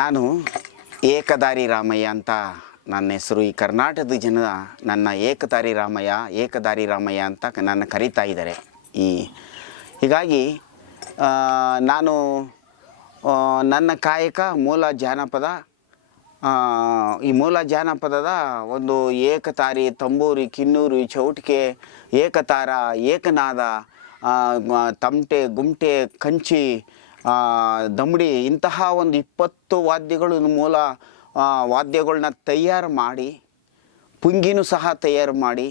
ನಾನು ಏಕದಾರಿ ರಾಮಯ್ಯ ಅಂತ ನನ್ನ ಹೆಸರು. ಈ ಕರ್ನಾಟಕದ ಜನ ನನ್ನ ಏಕದಾರಿ ರಾಮಯ್ಯ ಏಕದಾರಿ ರಾಮಯ್ಯ ಅಂತ ನನ್ನ ಕರೀತಾ ಇದ್ದಾರೆ. ಈ, ಹೀಗಾಗಿ ನಾನು ನನ್ನ ಕಾಯಕ ಮೂಲ ಜಾನಪದ ಈ ಮೂಲ ಜಾನಪದದ ಒಂದು ಏಕತಾರಿ, ತಂಬೂರಿ, ಕಿನ್ನೂರಿ, ಚೌಟಿಕೆ, ಏಕತಾರ, ಏಕನಾದ ತಮಟೆ ಗುಮ್ಟೆ ಕಂಚಿ ದಮಡಿ, ಇಂತಹ ಒಂದು ಇಪ್ಪತ್ತು ವಾದ್ಯಗಳು ಮೂಲ ವಾದ್ಯಗಳನ್ನ ತಯಾರು ಮಾಡಿ, ಪುಂಗಿನೂ ಸಹ ತಯಾರು ಮಾಡಿ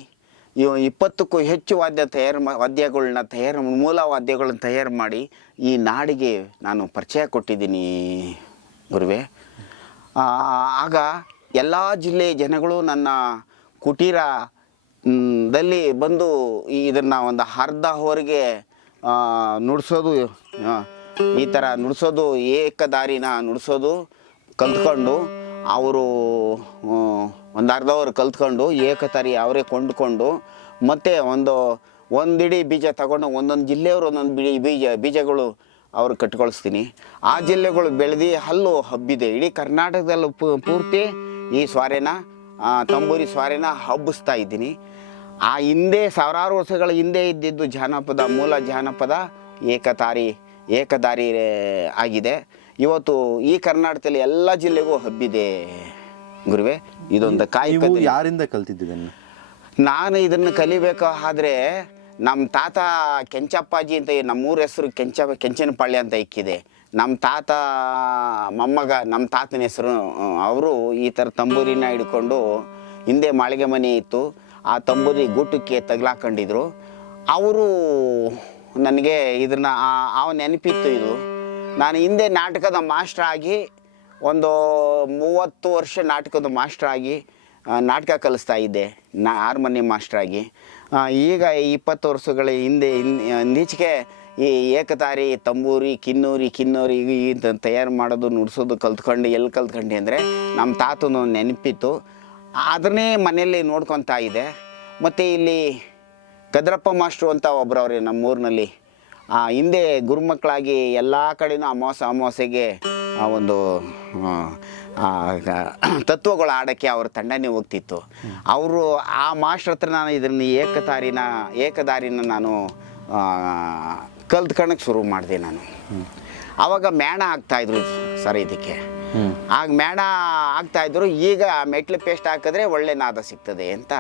ಇಪ್ಪತ್ತಕ್ಕೂ ಹೆಚ್ಚು ವಾದ್ಯ ತಯಾರು ವಾದ್ಯಗಳನ್ನ ತಯಾರು, ಮೂಲ ವಾದ್ಯಗಳನ್ನ ತಯಾರು ಮಾಡಿ ಈ ನಾಡಿಗೆ ನಾನು ಪರಿಚಯ ಕೊಟ್ಟಿದ್ದೀನಿ ಗುರುವೆ. ಆಗ ಎಲ್ಲ ಜಿಲ್ಲೆಯ ಜನಗಳು ನನ್ನ ಕುಟೀರ ದಲ್ಲಿ ಬಂದು ಇದನ್ನು ಒಂದು ಅರ್ಧ ಹೊರಗೆ ನುಡಿಸೋದು ಈ ಥರ ನುಡಿಸೋದು ಏಕದಾರಿನ ನುಡಿಸೋದು ಕಲ್ತ್ಕೊಂಡು ಅವರು ಒಂದು ಅರ್ಧ ಕಲ್ತ್ಕೊಂಡು ಏಕತಾರಿ ಅವರೇ ಕೊಂಡ್ಕೊಂಡು ಮತ್ತು ಒಂದು, ಒಂದಿಡೀ ಬೀಜ ತಗೊಂಡು ಒಂದೊಂದು ಜಿಲ್ಲೆಯವರು ಒಂದೊಂದು ಬಿಡಿ ಬೀಜ, ಬೀಜಗಳು ಅವ್ರು ಕಟ್ಕೊಳಿಸ್ತೀನಿ. ಆ ಜಿಲ್ಲೆಗಳು ಬೆಳೆದು ಹಲ್ಲು ಹಬ್ಬಿದೆ. ಇಡೀ ಕರ್ನಾಟಕದಲ್ಲಿ ಪೂರ್ತಿ ಈ ಸ್ವಾರೆನ ತಂಬೂರಿ ಸ್ವಾರೆನ ಹಬ್ಬಿಸ್ತಾ ಇದ್ದೀನಿ. ಆ ಹಿಂದೆ ಸಾವಿರಾರು ವರ್ಷಗಳ ಹಿಂದೆ ಇದ್ದಿದ್ದು ಜಾನಪದ, ಮೂಲ ಜಾನಪದ ಏಕತಾರಿ ಏಕದಾರಿ ಆಗಿದೆ. ಇವತ್ತು ಈ ಕರ್ನಾಟಕದಲ್ಲಿ ಎಲ್ಲ ಜಿಲ್ಲೆಗೂ ಹಬ್ಬಿದೆ. ಗುರುವೆ ಇದೊಂದು ಕಾಯಿ ಯಾರಿಂದ ಕಲ್ತಿದ್ದನ್ನು ನಾನು ಇದನ್ನು ಕಲಿಬೇಕಾದ್ರೆ ನಮ್ಮ ತಾತ ಕೆಂಚಪ್ಪಾಜಿ ಅಂತ ನಮ್ಮೂರ ಹೆಸರು ಕೆಂಚ ಕೆಂಚನಪಾಳ್ಯ ಅಂತ ಇಕ್ಕಿದೆ. ನಮ್ಮ ತಾತ ಮೊಮ್ಮಗ ನಮ್ಮ ತಾತನ ಹೆಸರು ಅವರು ಈ ಥರ ತಂಬೂರಿನ ಹಿಡ್ಕೊಂಡು ಹಿಂದೆ ಮಾಳಿಗೆ ಮನೆ ಇತ್ತು. ಆ ತಂಬೂರಿ ಗೂಟಕ್ಕೆ ತಗ್ಲಾಕೊಂಡಿದ್ರು. ಅವರು ನನಗೆ ಇದನ್ನ ಆ ನೆನಪಿತ್ತು ಇದು. ನಾನು ಹಿಂದೆ ನಾಟಕದ ಮಾಸ್ಟರ್ ಆಗಿ ಒಂದು ಮೂವತ್ತು ವರ್ಷ ನಾಟಕದ ಮಾಸ್ಟರ್ ಆಗಿ ನಾಟಕ ಕಲಿಸ್ತಾ ಇದ್ದೆ, ನಾ, ಹಾರ್ಮೋನಿಯಂ ಮಾಸ್ಟರ್ ಆಗಿ. ಈಗ ಇಪ್ಪತ್ತು ವರ್ಷಗಳ ಹಿಂದೆ ಇಂದೀಚೆಗೆ ಈ ಏಕತಾರಿ, ತಂಬೂರಿ, ಕಿನ್ನೂರಿ ಕಿನ್ನೂರಿ ಈ ತಯಾರು ಮಾಡೋದು, ನುಡಿಸೋದು, ಕಲ್ತ್ಕೊಂಡು ಎಲ್ಲಿ ಕಲ್ತ್ಕೊಂಡೆ ಅಂದರೆ ನಮ್ಮ ತಾತನ ನೆನಪಿತ್ತು. ಅದನ್ನೇ ಮನೆಯಲ್ಲಿ ನೋಡ್ಕೊತಾ ಇದೆ ಮತ್ತು ಇಲ್ಲಿ ಕದ್ರಪ್ಪ ಮಾಸ್ಟ್ರು ಅಂತ ಒಬ್ಬರವ್ರಿ ನಮ್ಮೂರಿನಲ್ಲಿ. ಹಿಂದೆ ಗುರುಮಕ್ಕಳಾಗಿ ಎಲ್ಲ ಕಡೆನೂ ಅಮಾವಾಸ್ಯೆ, ಅಮಾವಾಸ್ಯೆಗೆ ಆ ಒಂದು ತತ್ವಗಳು ಆಡೋಕ್ಕೆ ಅವ್ರ ತಂಡನೇ ಹೋಗ್ತಿತ್ತು. ಅವರು ಆ ಮಾಸ್ಟ್ರ ಹತ್ರ ನಾನು ಇದನ್ನು ಏಕತಾರಿನ, ಏಕದಾರಿನ ನಾನು ಕಲ್ತ್ಕೊಳಕ್ಕೆ ಶುರು ಮಾಡಿದೆ ನಾನು. ಆವಾಗ ಮೇಣ ಆಗ್ತಾಯಿದ್ರು ಸರ್ ಇದಕ್ಕೆ. ಆಗ ಮೇಣ ಆಗ್ತಾಯಿದ್ರು ಈಗ ಮೆಟ್ಲು ಪೇಸ್ಟ್ ಹಾಕಿದ್ರೆ ಒಳ್ಳೆ ನಾದ ಸಿಗ್ತದೆ ಅಂತ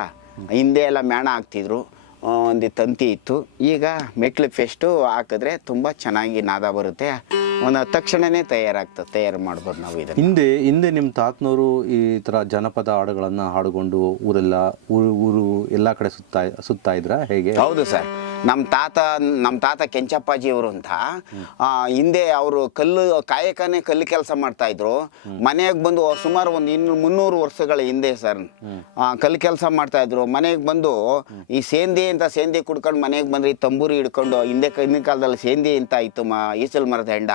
ಹಿಂದೆ ಎಲ್ಲ ಮೇಣ ಹಾಕ್ತಿದ್ರು ಒಂದು ತಂತಿ ಇತ್ತು. ಈಗ ಮೆಟ್ಲು ಫೆಸ್ಟು ಹಾಕಿದ್ರೆ ತುಂಬ ಚೆನ್ನಾಗಿ ನಾದ ಬರುತ್ತೆ. ಒಂದು ತಕ್ಷಣನೇ ತಯಾರಾಗ್ತದೆ ತಯಾರು ಮಾಡ್ಬೋದು ನಾವು ಇದನ್ನು. ಹಿಂದೆ ಹಿಂದೆ ನಿಮ್ಮ ತಾತನವರು ಈ ಥರ ಜನಪದ ಹಾಡುಗಳನ್ನು ಹಾಡಿಕೊಂಡು ಊರೆಲ್ಲ ಊರು ಊರು ಎಲ್ಲ ಕಡೆ ಸುತ್ತಾ ಸುತ್ತಾ ಇದ್ರ? ಹೇಗೆ? ಹೌದು ಸರ್. ನಮ್ಮ ತಾತ ನಮ್ಮ ತಾತ ಕೆಂಚಪ್ಪಾಜಿ ಅವರು ಅಂತ ಹಿಂದೆ ಅವರು ಕಲ್ಲು ಕಾಯಕನೇ ಕಲ್ಲು ಕೆಲಸ ಮಾಡ್ತಾ ಇದ್ರು. ಮನೆಗೆ ಬಂದು ಸುಮಾರು ಒಂದು ಇನ್ನೂರು ಮುನ್ನೂರು ವರ್ಷಗಳ ಹಿಂದೆ ಸರ್. ಕಲ್ಲು ಕೆಲಸ ಮಾಡ್ತಾ ಇದ್ರು. ಮನೆಗೆ ಬಂದು ಈ ಸೇಂದಿ ಅಂತ ಸೇಂದಿ ಕುಡ್ಕೊಂಡು ಮನೆಗೆ ಬಂದ್ರೆ ಈ ತಂಬೂರಿ ಹಿಡ್ಕೊಂಡು ಹಿಂದೆ ಹಿಂದಿನ ಕಾಲದಲ್ಲಿ ಸೇಂದಿ ಅಂತ ಇತ್ತು ಮ ಈಸಲ್ ಮರದ ಹೆಂಡ.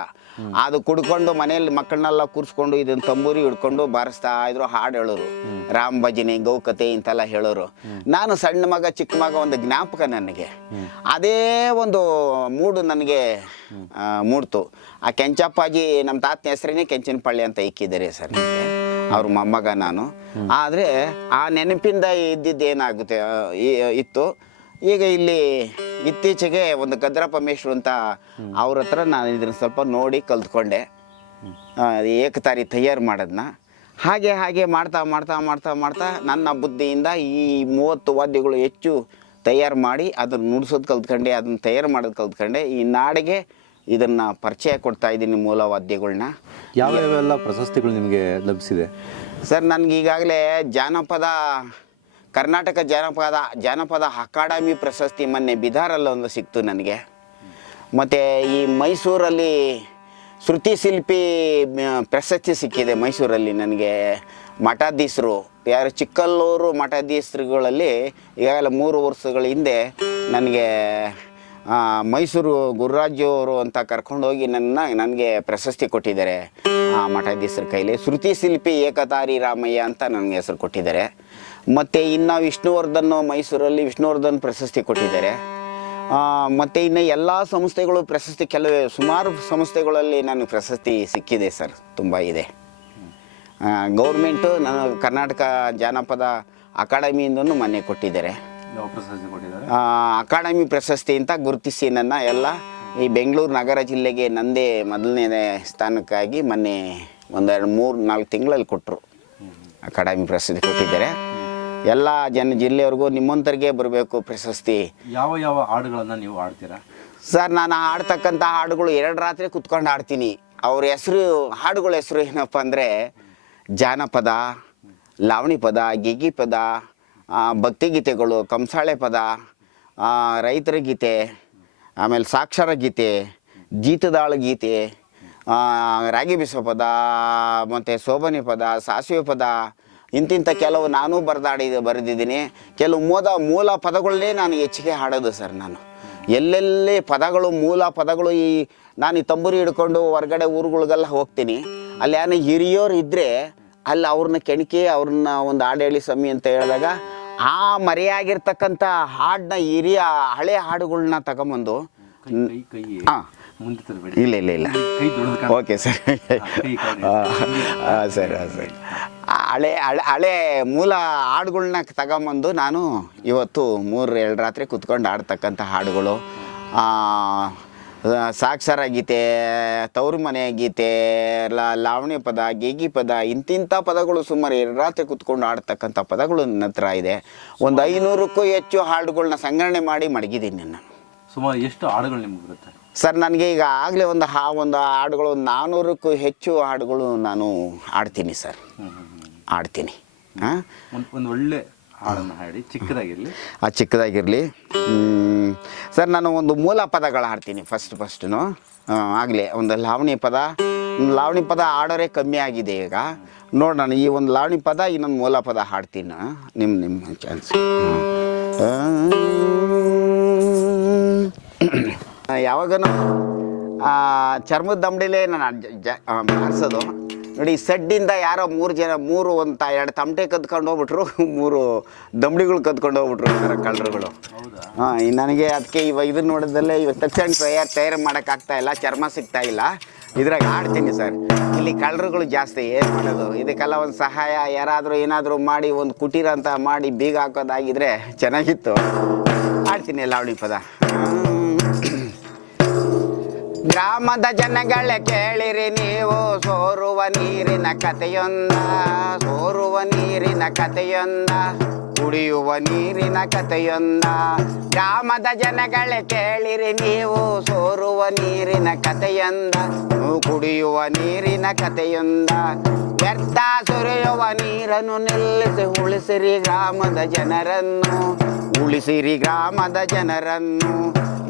ಅದು ಕುಡ್ಕೊಂಡು ಮನೆಯಲ್ಲಿ ಮಕ್ಕಳನ್ನೆಲ್ಲ ಕೂರಿಸ್ಕೊಂಡು ಇದನ್ನ ತಂಬೂರಿ ಹಿಡ್ಕೊಂಡು ಬಾರಿಸ್ತಾ ಇದ್ರು ಹಾಡು ಹೇಳೋರು. ರಾಮ್ ಭಜನೆ, ಗೌಕತೆ ಇಂತೆಲ್ಲ ಹೇಳೋರು. ನಾನು ಸಣ್ಣ ಮಗ, ಚಿಕ್ಕ ಮಗ ಒಂದು ಜ್ಞಾಪಕ ನನಗೆ. ಅದೇ ಒಂದು ಮೂಡು ನನಗೆ ಮೂಡ್ತು. ಆ ಕೆಂಚಪ್ಪಾಜಿ ನಮ್ಮ ತಾತನ ಹೆಸರೇನೆ ಕೆಂಚನಪಳ್ಳಿ ಅಂತ ಇಕ್ಕಿದ್ದಾರೆ ಸರ್ ಅವ್ರ ಮೊಮ್ಮಗ ನಾನು. ಆದರೆ ಆ ನೆನಪಿಂದ ಇದ್ದಿದ್ದೇನಾಗುತ್ತೆ ಇತ್ತು. ಈಗ ಇಲ್ಲಿ ಇತ್ತೀಚೆಗೆ ಒಂದು ಗದ್ರ ಪರಮೇಶ್ವರ್ ಅಂತ ಅವ್ರ ಹತ್ರ ನಾನು ಇದನ್ನು ಸ್ವಲ್ಪ ನೋಡಿ ಕಲ್ತ್ಕೊಂಡೆ. ಏಕತಾರಿ ತಯಾರು ಮಾಡೋದನ್ನ ಹಾಗೆ ಹಾಗೆ ಮಾಡ್ತಾ ಮಾಡ್ತಾ ಮಾಡ್ತಾ ಮಾಡ್ತಾ ನನ್ನ ಬುದ್ಧಿಯಿಂದ ಈ ಮೂವತ್ತು ವಾದ್ಯಗಳು ಹೆಚ್ಚು ತಯಾರು ಮಾಡಿ ಅದನ್ನು ನುಡಿಸೋದು ಕಲ್ತ್ಕೊಂಡೆ ಅದನ್ನು ತಯಾರು ಮಾಡೋದು ಕಲ್ತ್ಕೊಂಡೆ. ಈ ನಾಡಿಗೆ ಇದನ್ನು ಪರಿಚಯ ಕೊಡ್ತಾ ಇದ್ದೀನಿ ಮೂಲ ವಾದ್ಯಗಳನ್ನ ಯಾವ್ಯಾವೆಲ್ಲ ಪ್ರಶಸ್ತಿಗಳು ನಿಮಗೆ ಲಭಿಸಿದೆ? ಸರ್ ನನಗೆ ಈಗಾಗಲೇ ಜಾನಪದ ಕರ್ನಾಟಕ ಜಾನಪದ ಜಾನಪದ ಅಕಾಡೆಮಿ ಪ್ರಶಸ್ತಿ ಮೊನ್ನೆ ಬಿದಾರಲ್ಲೊಂದು ಸಿಕ್ತು ನನಗೆ. ಮತ್ತು ಈ ಮೈಸೂರಲ್ಲಿ ಶ್ರುತಿ ಶಿಲ್ಪಿ ಪ್ರಶಸ್ತಿ ಸಿಕ್ಕಿದೆ ಮೈಸೂರಲ್ಲಿ ನನಗೆ. ಮಠಾಧೀಶರು, ಯಾರು ಚಿಕ್ಕಲ್ಲೂರು ಮಠಾಧೀಶರುಗಳಲ್ಲಿ ಈಗಾಗಲೇ ಮೂರು ವರ್ಷಗಳ ಹಿಂದೆ ನನಗೆ ಮೈಸೂರು ಗುರುರಾಜು ಅವರು ಅಂತ ಕರ್ಕೊಂಡೋಗಿ ನನ್ನ, ನನಗೆ ಪ್ರಶಸ್ತಿ ಕೊಟ್ಟಿದ್ದಾರೆ. ಆ ಮಠಾಧೀಶರ ಕೈಲಿ. ಶ್ರುತಿ ಶಿಲ್ಪಿ ಏಕತಾರಿ ರಾಮಯ್ಯ ಅಂತ ನನಗೆ ಹೆಸರು ಕೊಟ್ಟಿದ್ದಾರೆ. ಮತ್ತು ಇನ್ನು ವಿಷ್ಣುವರ್ಧನ್ ಮೈಸೂರಲ್ಲಿ ವಿಷ್ಣುವರ್ಧನ್ ಪ್ರಶಸ್ತಿ ಕೊಟ್ಟಿದ್ದಾರೆ. ಮತ್ತು ಇನ್ನು ಎಲ್ಲ ಸಂಸ್ಥೆಗಳು ಪ್ರಶಸ್ತಿ ಕೆಲವು ಸುಮಾರು ಸಂಸ್ಥೆಗಳಲ್ಲಿ ನನಗೆ ಪ್ರಶಸ್ತಿ ಸಿಕ್ಕಿದೆ ಸರ್ ತುಂಬ ಇದೆ. ಗೌರ್ಮೆಂಟು ನಾನು ಕರ್ನಾಟಕ ಜಾನಪದ ಅಕಾಡೆಮಿಯಿಂದನೂ ಮನೆ ಕೊಟ್ಟಿದ್ದಾರೆ. ಅಕಾಡೆಮಿ ಪ್ರಶಸ್ತಿ ಅಂತ ಗುರುತಿಸಿ ನನ್ನ ಎಲ್ಲ. ಈ ಬೆಂಗಳೂರು ನಗರ ಜಿಲ್ಲೆಗೆ ನಂದೇ ಮೊದಲನೇ ಸ್ಥಾನಕ್ಕಾಗಿ ಮೊನ್ನೆ ಒಂದೆರಡು ಮೂರು ನಾಲ್ಕು ತಿಂಗಳಲ್ಲಿ ಕೊಟ್ಟರು. ಅಕಾಡೆಮಿ ಪ್ರಶಸ್ತಿ ಕೊಟ್ಟಿದ್ದಾರೆ. ಎಲ್ಲ ಜನ ಜಿಲ್ಲೆಯವರೆಗೂ ನಿಮ್ಮಂತರಿಗೆ ಬರಬೇಕು ಪ್ರಶಸ್ತಿ. ಯಾವ ಯಾವ ಹಾಡುಗಳನ್ನು ನೀವು ಆಡ್ತೀರಾ ಸರ್ ನಾನು ಆಡ್ತಕ್ಕಂಥ ಹಾಡುಗಳು ಎರಡು ರಾತ್ರಿ ಕುತ್ಕೊಂಡು ಆಡ್ತೀನಿ ಅವ್ರ ಹೆಸರು ಹಾಡುಗಳ ಹೆಸರು ಏನಪ್ಪ ಅಂದರೆ ಜಾನಪದ ಲಾವಣಿ ಪದ ಗಿಗಿ ಪದ ಭಕ್ತಿಗೀತೆಗಳು ಕಂಸಾಳೆ ಪದ ರೈತರ ಗೀತೆ ಆಮೇಲೆ ಸಾಕ್ಷರ ಗೀತೆ ಜೀತದಾಳು ಗೀತೆ ರಾಗಿ ಬಿಸೋ ಪದ, ಮತ್ತು ಶೋಭನೆ ಪದ, ಸಾಸಿವೆ ಪದ ಇಂತಿಂಥ ಕೆಲವು ನಾನು ಬರೆದಾಡಿ ಬರೆದಿದ್ದೀನಿ. ಕೆಲವು ಮೋದ ಮೂಲ ಪದಗಳನ್ನೇ ನಾನು ಹೆಚ್ಚಿಗೆ ಹಾಡೋದು ಸರ್ ನಾನು. ಎಲ್ಲೆಲ್ಲಿ ಪದಗಳು, ಮೂಲ ಪದಗಳು ಈ, ನಾನು ಈ ತಂಬೂರಿ ಹಿಡ್ಕೊಂಡು ಹೊರಗಡೆ ಊರುಗಳಿಗೆಲ್ಲ ಹೋಗ್ತೀನಿ. ಅಲ್ಲಿ ಯಾರು ಹಿರಿಯೋರು ಇದ್ದರೆ ಅಲ್ಲಿ ಅವ್ರನ್ನ ಕೆಣಕಿ, ಅವ್ರನ್ನ ಒಂದು ಆಡೇಳಿ ಸ್ವಾಮಿ ಅಂತ ಹೇಳಿದಾಗ ಆ ಮರೆಯಾಗಿರ್ತಕ್ಕಂಥ ಹಾಡನ್ನ ಹಿರಿಯ ಹಳೆ ಹಾಡುಗಳನ್ನ ತಗೊಂಬಂದು ಹಾಂ. ಇಲ್ಲ ಇಲ್ಲ ಇಲ್ಲ. Okay sir. ಹಾಂ ಸರ್ ಹಾಂ ಸರ್. ಹಳೆ ಹಳೆ ಹಳೆ ಮೂಲ ಹಾಡುಗಳನ್ನ ತಗೊಂಬಂದು ನಾನು ಇವತ್ತು ಮೂರು ಎರಡು ರಾತ್ರಿ ಕುತ್ಕೊಂಡು ಆಡ್ತಕ್ಕಂಥ ಹಾಡುಗಳು. ಸಾಕ್ಷರ ಗೀತೆ ತವರು ಮನೆ ಗೀತೆ ಲಾವಣಿ ಪದ ಗೀಗಿ ಪದ ಇಂತಿಂಥ ಪದಗಳು ಸುಮಾರು ಎರಡು ರಾತ್ರಿ ಕುತ್ಕೊಂಡು ಆಡ್ತಕ್ಕಂಥ ಪದಗಳು ನನ್ನ ಹತ್ರ ಇದೆ. ಒಂದು ಐನೂರಕ್ಕೂ ಹೆಚ್ಚು ಹಾಡುಗಳನ್ನ ಸಂಗ್ರಹಣೆ ಮಾಡಿ ಮಡಗಿದ್ದೀನಿ ನಾನು. ಸುಮಾರು ಎಷ್ಟು ಹಾಡುಗಳು ನಿಮ್ಗೆ ಬರುತ್ತೆ? ಸರ್ ನನಗೆ ಈಗ ಆಗಲೇ ಒಂದು ಹಾ ಒಂದು ಹಾಡುಗಳು ಒಂದು ನಾನ್ನೂರಕ್ಕೂ ಹೆಚ್ಚು ಹಾಡುಗಳು ನಾನು ಆಡ್ತೀನಿ ಸರ್. ಆಡ್ತೀನಿ ಹಾಂ? ಒಂದು ಒಳ್ಳೆ ಹಾಡನ್ನು ಹಾಡಿ. ಚಿಕ್ಕದಾಗಿರಲಿ. ಆ, ಚಿಕ್ಕದಾಗಿರಲಿ. ಸರ್, ನಾನು ಒಂದು ಮೂಲ ಪದಗಳು ಹಾಡ್ತೀನಿ. ಫಸ್ಟ್ ಫಸ್ಟು ಆಗಲಿ. ಒಂದು ಲಾವಣಿ ಪದ. ಲಾವಣಿ ಪದ ಆಡೋರೇ ಕಮ್ಮಿ ಆಗಿದೆ ಈಗ. ನೋಡೋಣ ಈ ಒಂದು ಲಾವಣಿ ಪದ, ಇನ್ನೊಂದು ಮೂಲ ಪದ ಹಾಡ್ತೀನಿ ನಿಮ್ಮ ನಿಮ್ಮ ಚಾನ್ಸ್ ಯಾವಾಗನೂ ಚರ್ಮದ ದಂಬಡಿಲೇ ನಾನು ಬಾರ್ಸೋದು ನೋಡಿ ಸಡ್ಡಿಂದ ಯಾರೋ ಮೂರು ಜನ, ಮೂರು ಒಂದು ತ- ಎರಡು ತಮಟೆ ಕದ್ಕೊಂಡು ಹೋಗ್ಬಿಟ್ರು, ಮೂರು ದಂಬಡಿಗಳು ಕದ್ಕೊಂಡು ಹೋಗ್ಬಿಟ್ರು ಒಂಥರ ಕಳ್ಳರುಗಳು. ಹಾಂ ನನಗೆ ಅದಕ್ಕೆ ಇವಾಗ ಇದನ್ನ ನೋಡಿದಲ್ಲೇ ಇವಾಗ ತಕ್ಷಣ ತಯಾರು ತಯಾರು ಮಾಡೋಕ್ಕಾಗ್ತಾ ಇಲ್ಲ, ಚರ್ಮ ಸಿಗ್ತಾ ಇಲ್ಲ. ಇದ್ರಾಗ ಆಡ್ತೀನಿ ಸರ್. ಇಲ್ಲಿ ಕಳ್ಳರುಗಳು ಜಾಸ್ತಿ, ಏನು ಮಾಡೋದು? ಇದಕ್ಕೆಲ್ಲ ಒಂದು ಸಹಾಯ, ಯಾರಾದರೂ ಏನಾದರೂ ಮಾಡಿ, ಒಂದು ಕುಟೀರ ಅಂತ ಮಾಡಿ ಬೀಗ ಹಾಕೋದಾಗಿದ್ರೆ ಚೆನ್ನಾಗಿತ್ತು. ಆಡ್ತೀನಿ ಲಾವಣಿ ಪದ. ಗ್ರಾಮದ ಜನಗಳೇ ಕೇಳಿರಿ ನೀವು, ಸೋರುವ ನೀರಿನ ಕಥೆಯೊಂದ, ಸೋರುವ ನೀರಿನ ಕಥೆಯೊಂದ, ಕುಡಿಯುವ ನೀರಿನ ಕಥೆಯೊಂದ. ಗ್ರಾಮದ ಜನಗಳೇ ಕೇಳಿರಿ ನೀವು, ಸೋರುವ ನೀರಿನ ಕಥೆಯೊಂದ, ಕುಡಿಯುವ ನೀರಿನ ಕಥೆಯೊಂದ. ವ್ಯರ್ಥ ಸುರಿಯುವ ನೀರನ್ನು ನಿಲ್ಲಿಸಿ ಉಳಿಸಿರಿ ಗ್ರಾಮದ ಜನರನ್ನು, ಉಳಿಸಿರಿ ಗ್ರಾಮದ ಜನರನ್ನು.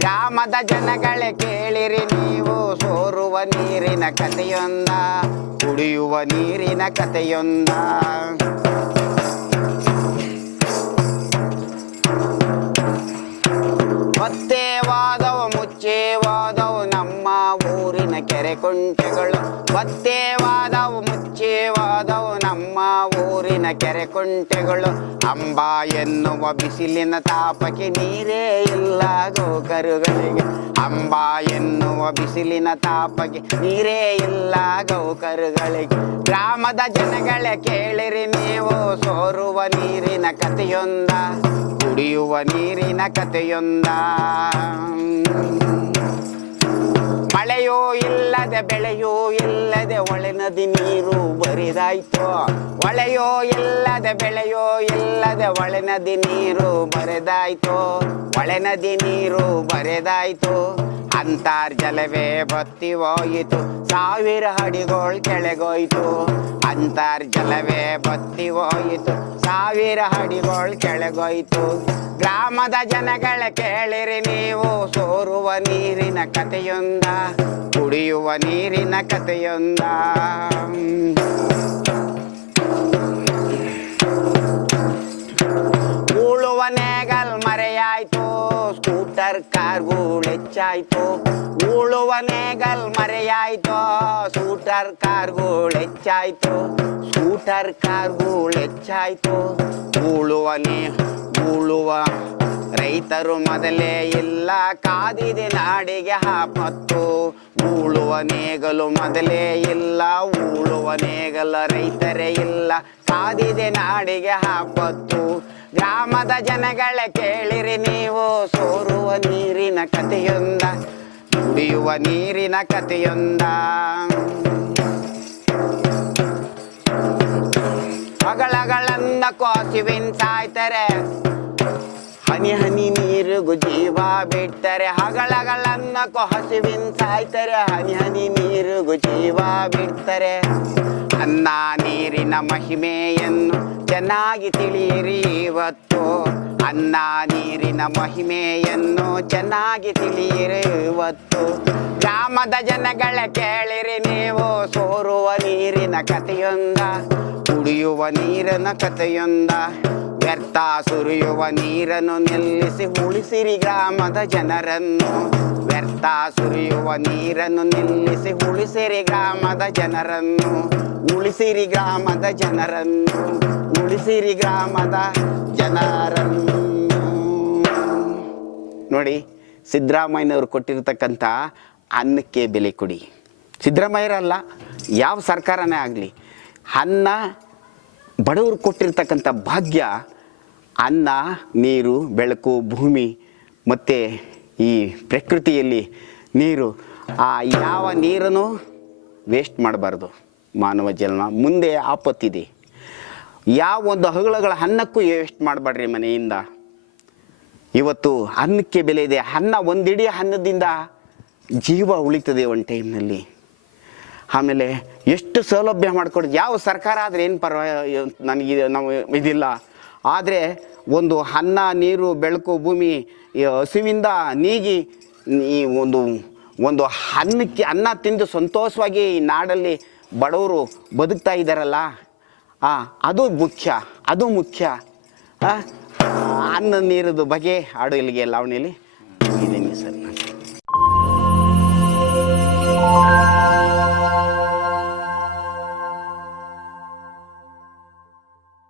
ಗ್ರಾಮದ ಜನಗಳೇ ಕೇಳಿರಿ ನೀವು. ಸೋರುವ ನೀರಿನ ಕಥೆಯೊಂದ ಕುಡಿಯುವ ನೀರಿನ ಕಥೆಯೊಂದ. ಪತ್ತೇವಾದವು ಕುಂಟೆಗಳು ಒತ್ತೇವಾದವು ಮುಚ್ಚೇವಾದವು ನಮ್ಮ ಊರಿನ ಕೆರೆ ಕುಂಟೆಗಳು ಅಂಬ ಎನ್ನುವ ಬಿಸಿಲಿನ ತಾಪಕ್ಕೆ ನೀರೇ ಇಲ್ಲ ಗೋಕರುಗಳಿಗೆ. ಅಂಬ ಎನ್ನುವ ಬಿಸಿಲಿನ ತಾಪಕ್ಕೆ ನೀರೇ ಇಲ್ಲ ಗೌಕರುಗಳಿಗೆ. ಗ್ರಾಮದ ಜನಗಳೇ ಕೇಳಿರಿ ನೀವು, ಸೋರುವ ನೀರಿನ ಕಥೆಯೊಂದ, ಕುಡಿಯುವ ನೀರಿನ ಕಥೆಯೊಂದ. ಮಳೆಯೂ ಇಲ್ಲದೆ ಬೆಳೆಯೋ ಇಲ್ಲದೆ ಒಳೆ ನದಿ ನೀರು ಬರಿದಾಯ್ತು. ಹೊಳೆಯೋ ಇಲ್ಲದೆ ಬೆಳೆಯೋ ಇಲ್ಲದೆ ಒಳೆ ನದಿ ನೀರು ಬರೆದಾಯ್ತು. ಒಳೆ ನದಿ ನೀರು ಬರೆದಾಯ್ತು. ಅಂತರ್ಜಲವೇ ಬತ್ತಿ ಹೋಯಿತು ಸಾವಿರ ಹಡಿಗೋಳ್ ಕೆಳಗೋಯ್ತು. ಅಂತರ್ಜಲವೇ ಬತ್ತಿ ಹೋಯಿತು ಸಾವಿರ ಹಡಿಗೋಳ್ ಕೆಳಗೋಯ್ತು. ಗ್ರಾಮದ ಜನಗಳ ಕೇಳಿರಿ ನೀವು. ಸೋರುವ ನೀರಿನ ಕಥೆಯೊಂದ, ಕುಡಿಯುವ ನೀರಿನ ಕಥೆಯೊಂದ. ಸ್ಕೂಟರ್ ಕಾರ್ಗಳು ಹೆಚ್ಚಾಯ್ತು ಉಳುವ ನೇಗಲ್ ಮರೆಯಾಯ್ತು. ಸೂಟರ್ ಕಾರ್ಗಳು ಹೆಚ್ಚಾಯ್ತು ಸೂಟರ್ ಕಾರ್ ಹೆಚ್ಚಾಯ್ತು ಉಳುವನಿ ಉಳುವ ರೈತರು ಮೊದಲೇ ಇಲ್ಲ ಕಾದಿದೆ ನಾಡಿಗೆ ಹಾಪತ್ತು. ಉಳುವ ನೇಗಲು ಮೊದಲೇ ಇಲ್ಲ ಉಳುವ ನೇಗಲ ರೈತರೇ ಇಲ್ಲ ಕಾದಿದೆ ನಾಡಿಗೆ ಆಪತ್ತು ಗ್ರಾಮದ ಜನಗಳ ಕೇಳಿರಿ ನೀವು. ಸೋರುವ ನೀರಿನ ಕಥೆಯೊಂದ ಕುಡಿಯುವ ನೀರಿನ ಕಥೆಯೊಂದ. ಅಗಳಗಳನ್ನ ಕೋಸಿ ಸಾಯ್ತಾರೆ. ಹನಿ ಹನಿ ನೀರಿಗೂ ಜೀವ ಬಿಡ್ತಾರೆ ಹಗಳಗಳನ್ನ ಹಸಿವಿನ್ ಸಾಯ್ತಾರೆ. ಹನಿ ಹನಿ ನೀರಿಗೂ ಜೀವ ಬಿಡ್ತಾರೆ ಅನ್ನ ನೀರಿನ ಮಹಿಮೆಯನ್ನು ಚೆನ್ನಾಗಿ ತಿಳಿಯಿರಿ ಇವತ್ತು. ಅನ್ನ ನೀರಿನ ಮಹಿಮೆಯನ್ನು ಚೆನ್ನಾಗಿ ತಿಳಿಯಿರಿ ಇವತ್ತು. ಗ್ರಾಮದ ಜನಗಳ ಕೇಳಿರಿ ನೀವು. ಸೋರುವ ನೀರಿನ ಕಥೆಯೊಂದ, ಕುಡಿಯುವ ನೀರಿನ ಕಥೆಯೊಂದ. ವ್ಯರ್ಥ ಸುರಿಯುವ ನೀರನ್ನು ನಿಲ್ಲಿಸಿ ಉಳಿಸಿರಿ ಗ್ರಾಮದ ಜನರನ್ನು. ವ್ಯರ್ಥ ಸುರಿಯುವ ನೀರನ್ನು ನಿಲ್ಲಿಸಿ ಉಳಿಸಿರಿ ಗ್ರಾಮದ ಜನರನ್ನು. ಉಳಿಸಿರಿ ಗ್ರಾಮದ ಜನರನ್ನು. ಉಳಿಸಿರಿ ಗ್ರಾಮದ ಜನರನ್ನು. ನೋಡಿ, ಸಿದ್ದರಾಮಯ್ಯನವರು ಕೊಟ್ಟಿರತಕ್ಕಂಥ ಅನ್ನಕ್ಕೆ ಬೆಲೆ ಕೊಡಿ. ಸಿದ್ದರಾಮಯ್ಯರಲ್ಲ, ಯಾವ ಸರ್ಕಾರನೇ ಆಗಲಿ, ಅನ್ನ ಬಡವರು ಕೊಟ್ಟಿರ್ತಕ್ಕಂಥ ಭಾಗ್ಯ ಅನ್ನ, ನೀರು, ಬೆಳಕು, ಭೂಮಿ ಮತ್ತು ಈ ಪ್ರಕೃತಿಯಲ್ಲಿ ನೀರು. ಆ ಯಾವ ನೀರನ್ನು ವೇಸ್ಟ್ ಮಾಡಬಾರ್ದು ಮಾನವ ಜನ್ಮ ಮುಂದೆ ಆಪತ್ತಿದೆ. ಯಾವ ಒಂದು ಹಗಲಗಳ ಅನ್ನಕ್ಕೂ ವೇಸ್ಟ್ ಮಾಡಬೇಡ್ರಿ ಮನೆಯಿಂದ. ಇವತ್ತು ಅನ್ನಕ್ಕೆ ಬೆಲೆ ಇದೆ. ಅನ್ನ ಒಂದಿಡೀ ಅನ್ನದಿಂದ ಜೀವ ಉಳಿತದೆ ಒಂದು ಟೈಮ್ನಲ್ಲಿ. ಆಮೇಲೆ ಎಷ್ಟು ಸೌಲಭ್ಯ ಮಾಡಿಕೊಡಿ ಯಾವ ಸರ್ಕಾರ ಆದರೆ ಏನು ಪರವಾಗಿ ನನಗಿದೆ ನಾವು ಇದಿಲ್ಲ. ಆದರೆ ಒಂದು ಅನ್ನ, ನೀರು, ಬೆಳಕು, ಭೂಮಿ ಹಸುವಿಂದ ನೀಗಿ ಈ ಒಂದು ಒಂದು ಅನ್ನಕ್ಕೆ ಅನ್ನ ತಿಂದು ಸಂತೋಷವಾಗಿ ಈ ನಾಡಲ್ಲಿ ಬಡವರು ಬದುಕ್ತಾ ಇದ್ದಾರಲ್ಲ ಅದು ಮುಖ್ಯ ಅದು ಮುಖ್ಯ. ಅನ್ನ ನೀರದು ಬಗೆ ಹಾಡು ಇಲ್ಲಿಗೆ ಲಾವಣಿಯಲ್ಲಿ ಇದ್ದೀನಿ ಸರ್.